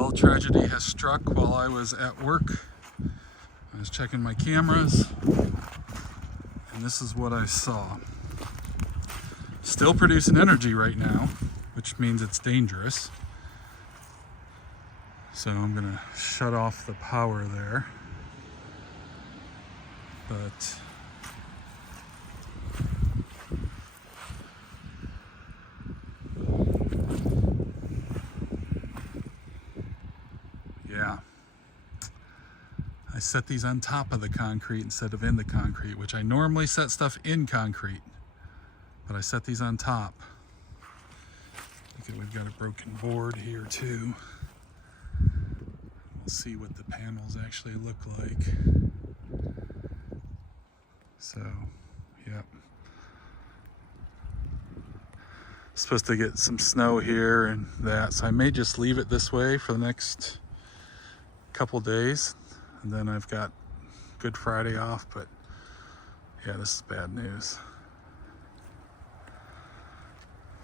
Well, tragedy has struck while I was at work. I was checking my cameras, and this is what I saw. Still producing energy right now, which means it's dangerous. So I'm gonna shut off the power there. But yeah, I set these on top of the concrete instead of in the concrete, which I normally set stuff in concrete, but I set these on top. Okay, we've got a broken board here too. We'll see what the panels actually look like. So, yep. Supposed to get some snow here and that, so I may just leave it this way for the next couple days, and then I've got Good Friday off. But yeah, this is bad news.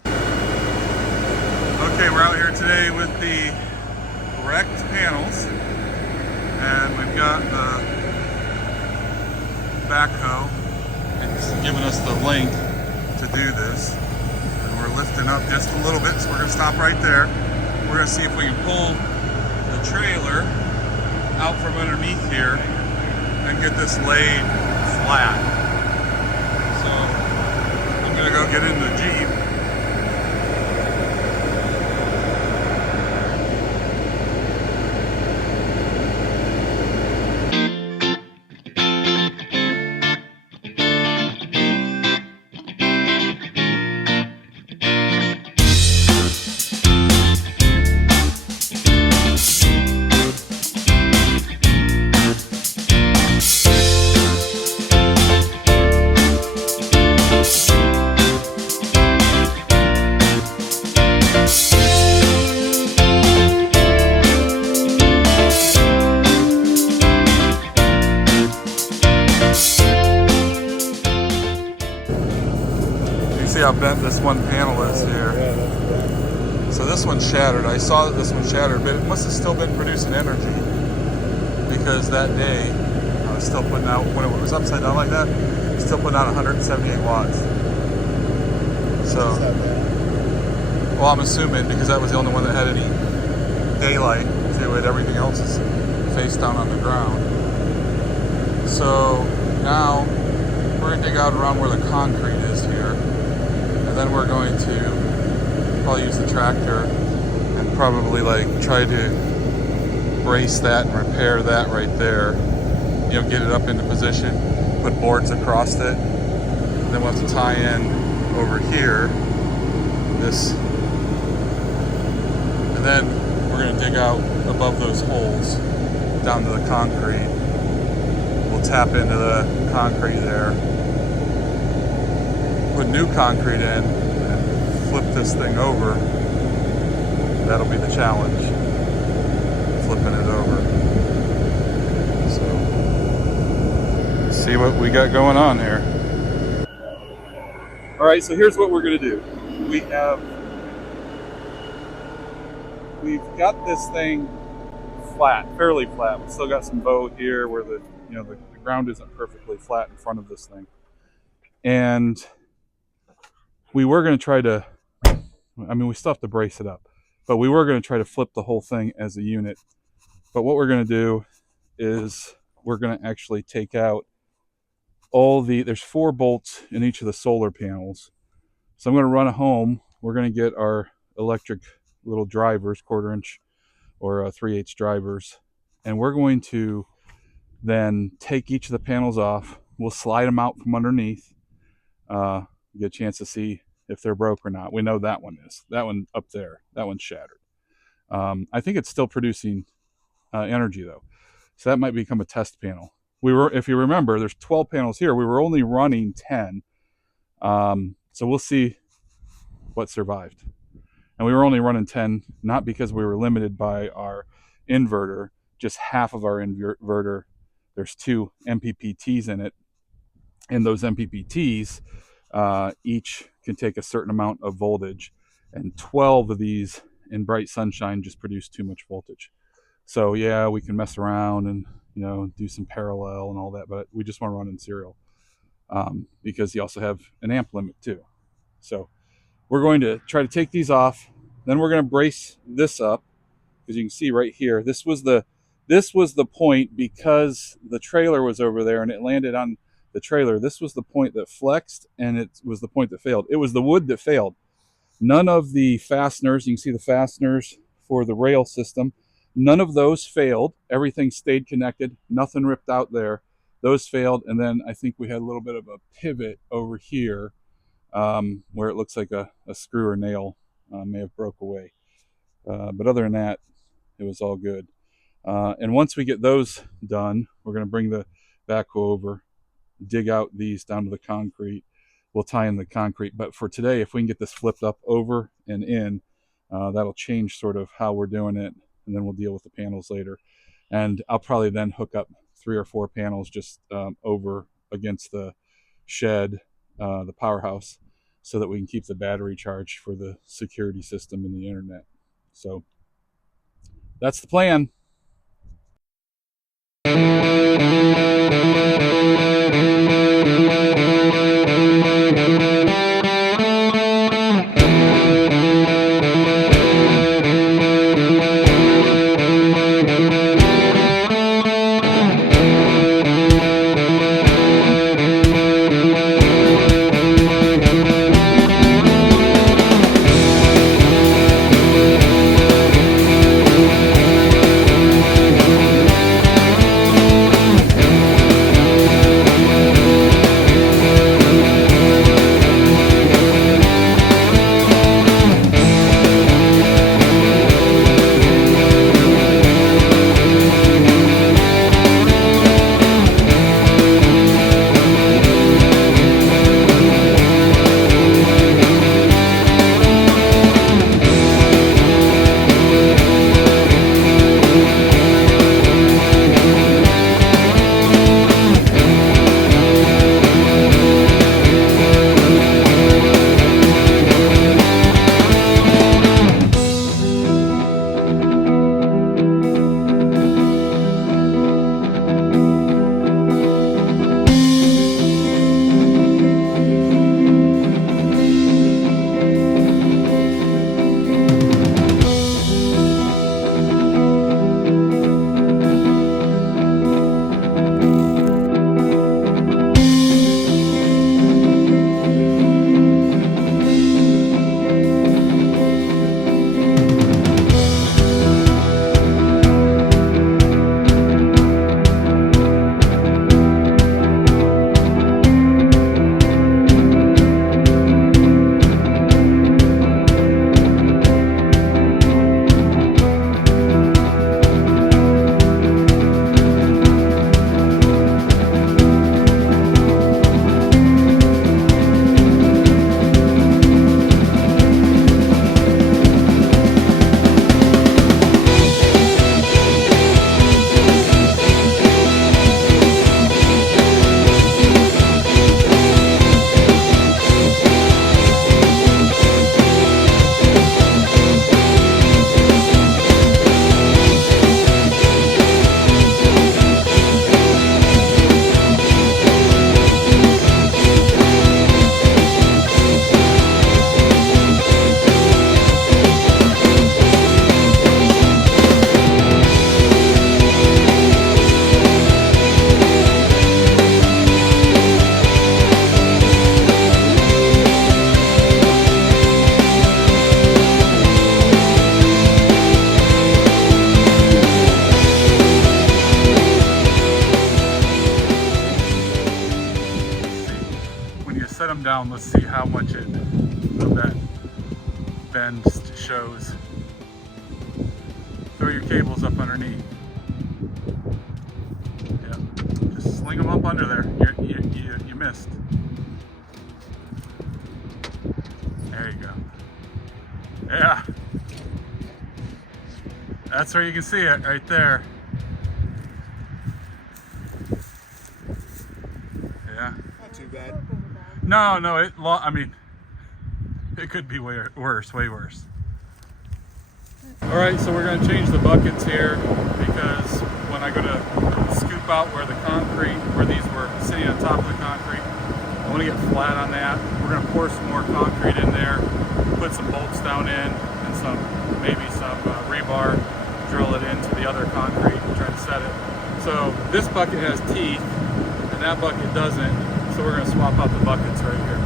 Okay, we're out here today with the wrecked panels, and we've got the backhoe. It's giving us the length to do this, and we're lifting up just a little bit, so we're going to stop right there. We're going to see if we can pull the trailer out from underneath here and get this laid flat. So I'm going to go get in the Jeep. See how bent this one panel is here. So this one's shattered. I saw that this one shattered, but it must have still been producing energy, because that day I was still putting out, when it was upside down like that, still putting out 178 watts. So, well, I'm assuming, because that was the only one that had any daylight to it. Everything else is face down on the ground. So now we're going to dig out around where the concrete is here. And then we're going to probably use the tractor and probably like try to brace that and repair that right there. You know, get it up into position, put boards across it. And then we'll have to tie in over here this. And then we're going to dig out above those holes down to the concrete. We'll tap into the concrete there. Put new concrete in and flip this thing over. That'll be the challenge, flipping it over. So, let's see what we got going on here. All right, so here's what we're gonna do. We've got this thing flat, fairly flat. We've still got some bow here where the ground isn't perfectly flat in front of this thing. And we were going to try to, we still have to brace it up, but we were going to try to flip the whole thing as a unit. But what we're going to do is we're going to actually take out there's 4 bolts in each of the solar panels. So I'm going to run it home. We're going to get our electric little drivers, 1/4 inch or 3/8 drivers. And we're going to then take each of the panels off. We'll slide them out from underneath. Get a chance to see if they're broke or not. We know that one is. That one up there, that one's shattered. I think it's still producing energy though. So that might become a test panel. If you remember, there's 12 panels here. We were only running 10. So we'll see what survived. And we were only running 10, not because we were limited by our inverter, just half of our inverter. There's 2 MPPTs in it. And those MPPTs, each can take a certain amount of voltage, and 12 of these and bright sunshine just produce too much voltage. So yeah, we can mess around and do some parallel and all that, but we just want to run in serial because you also have an amp limit too. So we're going to try to take these off. Then we're going to brace this up, because you can see right here, this was the point, because the trailer was over there and it landed on the trailer. This was the point that flexed, and it was the point that failed. It was the wood that failed. None of the fasteners, you can see the fasteners for the rail system, none of those failed. Everything stayed connected. Nothing ripped out there. Those failed. And then I think we had a little bit of a pivot over here where it looks like a screw or nail may have broke away. But other than that, it was all good. And once we get those done, we're going to bring the backhoe over, dig out these down to the concrete. We'll tie in the concrete. But for today, if we can get this flipped up over and in, that'll change sort of how we're doing it. And then we'll deal with the panels later. And I'll probably then hook up 3 or 4 panels just over against the shed, the powerhouse, so that we can keep the battery charged for the security system and the internet. So that's the plan. Set them down. Let's see how much of that bend shows. Throw your cables up underneath. Yeah, just sling them up under there. You missed. There you go. Yeah, that's where you can see it right there. Yeah. Not too bad. No, I mean, it could be way worse. All right, so we're going to change the buckets here because when I go to scoop out where these were sitting on top of the concrete, I want to get flat on that. We're going to pour some more concrete in there, put some bolts down in, and maybe some rebar, drill it into the other concrete and try to set it. So this bucket has teeth and that bucket doesn't, so we're going to swap out the buckets right here.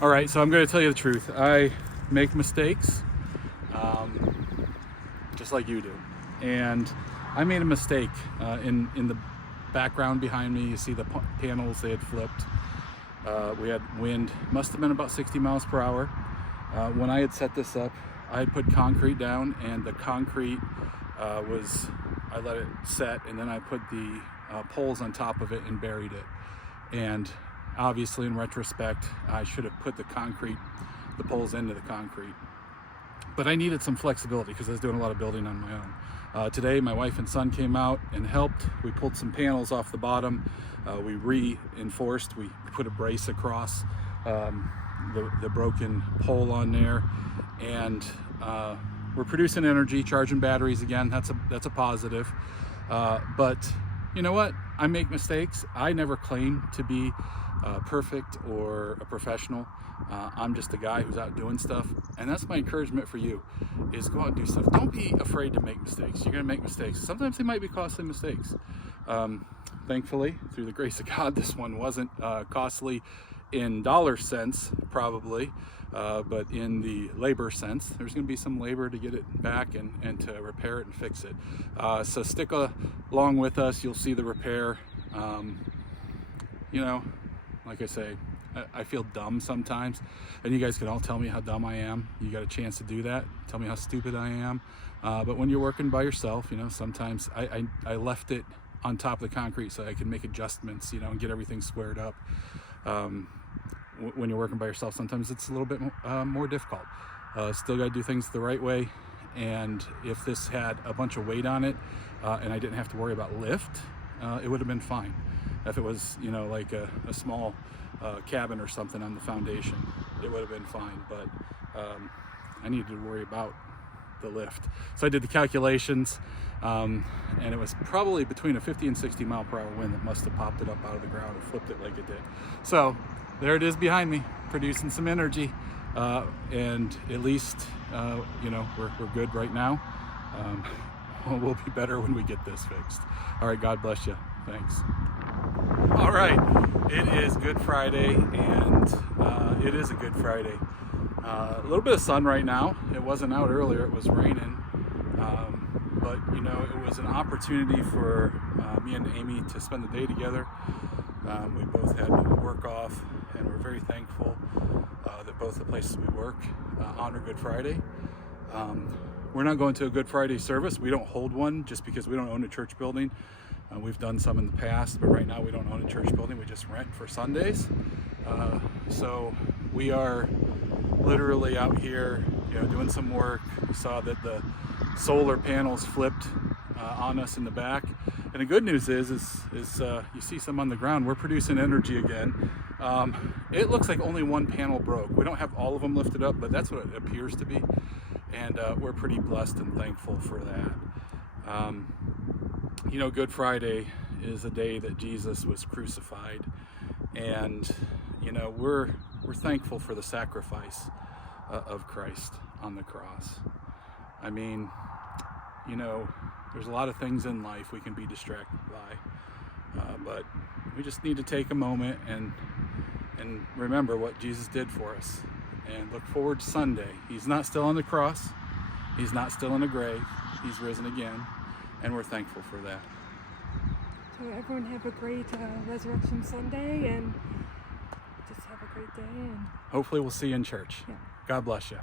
All right, so I'm going to tell you the truth. I make mistakes, just like you do. And I made a mistake in the background behind me. You see the panels, they had flipped. We had wind, must have been about 60 miles per hour. When I had set this up, I had put concrete down, and the concrete I let it set, and then I put the poles on top of it and buried it. And obviously, in retrospect, I should have put the poles into the concrete. But I needed some flexibility because I was doing a lot of building on my own. Today, my wife and son came out and helped. We pulled some panels off the bottom. We reinforced. We put a brace across the broken pole on there, and we're producing energy, charging batteries again. That's a positive. But you know what? I make mistakes. I never claim to be perfect or a professional. I'm just a guy who's out doing stuff, and that's my encouragement for you, is go out and do stuff. Don't be afraid to make mistakes. You're gonna make mistakes. Sometimes they might be costly mistakes. Thankfully, through the grace of God, this one wasn't costly in dollar sense, probably, but in the labor sense. There's going to be some labor to get it back and to repair it and fix it. So stick along with us. You'll see the repair. You know, like I say, I feel dumb sometimes, and you guys can all tell me how dumb I am. You got a chance to do that. Tell me how stupid I am. But when you're working by yourself, you know, sometimes I left it on top of the concrete so I can make adjustments, you know, and get everything squared up. When you're working by yourself, sometimes it's a little bit more difficult. Still got to do things the right way. And if this had a bunch of weight on it and I didn't have to worry about lift, it would have been fine. If it was, you know, like a small cabin or something on the foundation, it would have been fine. But I needed to worry about the lift. So I did the calculations, and it was probably between a 50 and 60 mile per hour wind that must have popped it up out of the ground and flipped it like it did. So there it is behind me, producing some energy, and at least you know, we're good right now. We'll be better when we get this fixed. All right, God bless you. Thanks. All right, it is Good Friday, and it is a Good Friday. A little bit of sun right now. It wasn't out earlier, it was raining. But you know, it was an opportunity for me and Amy to spend the day together. We both had work off, and we're very thankful that both the places we work honor Good Friday. we're not going to a Good Friday service. We don't hold one just because we don't own a church building. We've done some in the past, but right now we don't own a church building. We just rent for Sundays. So we are literally out here, doing some work. We saw that the solar panels flipped on us in the back. And the good news is you see some on the ground. We're producing energy again. It looks like only one panel broke. We don't have all of them lifted up, but that's what it appears to be. And we're pretty blessed and thankful for that. Good Friday is a day that Jesus was crucified. And, we're thankful for the sacrifice of Christ on the cross. I mean, there's a lot of things in life we can be distracted by, but we just need to take a moment and remember what Jesus did for us and look forward to Sunday. He's not still on the cross. He's not still in the grave. He's risen again, and we're thankful for that. So everyone have a great Resurrection Sunday, and just have a great day. And hopefully we'll see you in church. Yeah. God bless you.